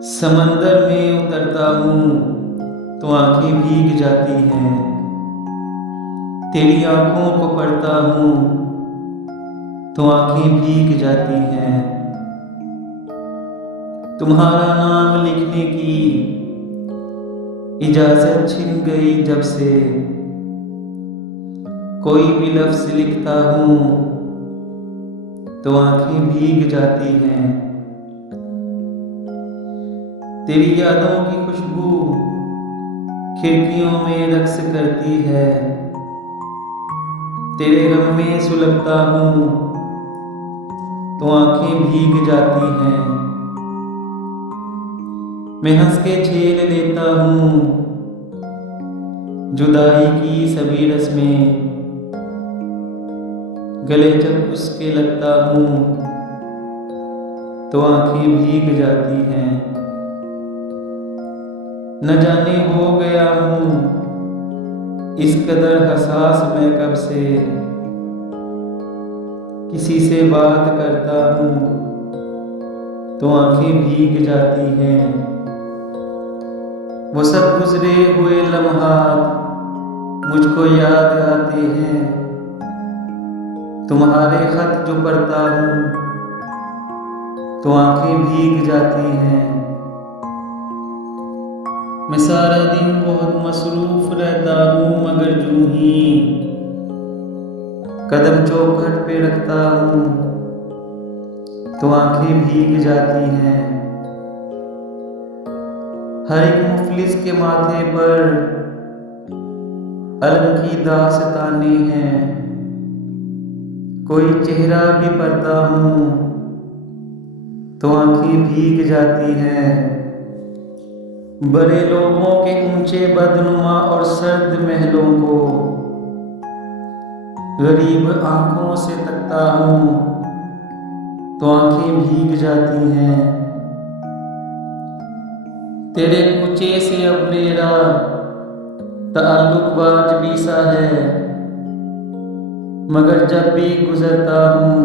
समंदर में उतरता हूँ तो आंखें भीग जाती हैं। तेरी आंखों को पढ़ता हूँ तो आंखें भीग जाती हैं। तुम्हारा नाम लिखने की इजाजत छिन गई जब से। कोई भी लफ्ज लिखता हूँ तो आंखें भीग जाती हैं। तेरी यादों की खुशबू खिड़कियों में रक्स करती है। तेरे गम में सुलगता हूँ तो आंखें भीग जाती हैं। मैं हंस के झेल लेता हूँ जुदाई की सभी रस्में। गले जब उसके लगता हूँ तो आंखें भीग जाती हैं। न जाने हो गया हूँ इस कदर हसास मैं कब से। किसी से बात करता हूँ तो आंखें भीग जाती हैं। वो सब गुजरे हुए लम्हात मुझको याद आते हैं। तुम्हारे खत जो पढ़ता हूँ तो आंखें भीग जाती हैं। मैं सारा दिन बहुत मसरूफ रहता हूँ मगर यूं ही कदम चौखट पे रखता हूँ तो आंखें भीग जाती हैं। हर एक मुफलिस के माथे पर अलम की दास्ताने हैं। कोई चेहरा भी पढ़ता हूँ तो आंखें भीग जाती हैं। बड़े लोगों के ऊंचे बदनुमा और सर्द महलों को गरीब आंखों से तकता हूँ तो आंखें भीग जाती हैं। तेरे कूचे से अब मेरा ताल्लुक वाजबी सा है मगर जब भी गुजरता हूँ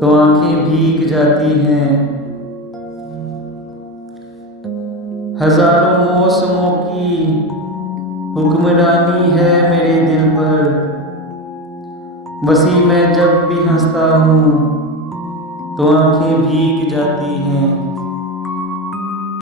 तो आंखें भीग जाती हैं। हजारों मौसमों की हुक्मरानी है मेरे दिल पर। वसी मैं जब भी हंसता हूँ तो आंखें भीग जाती हैं।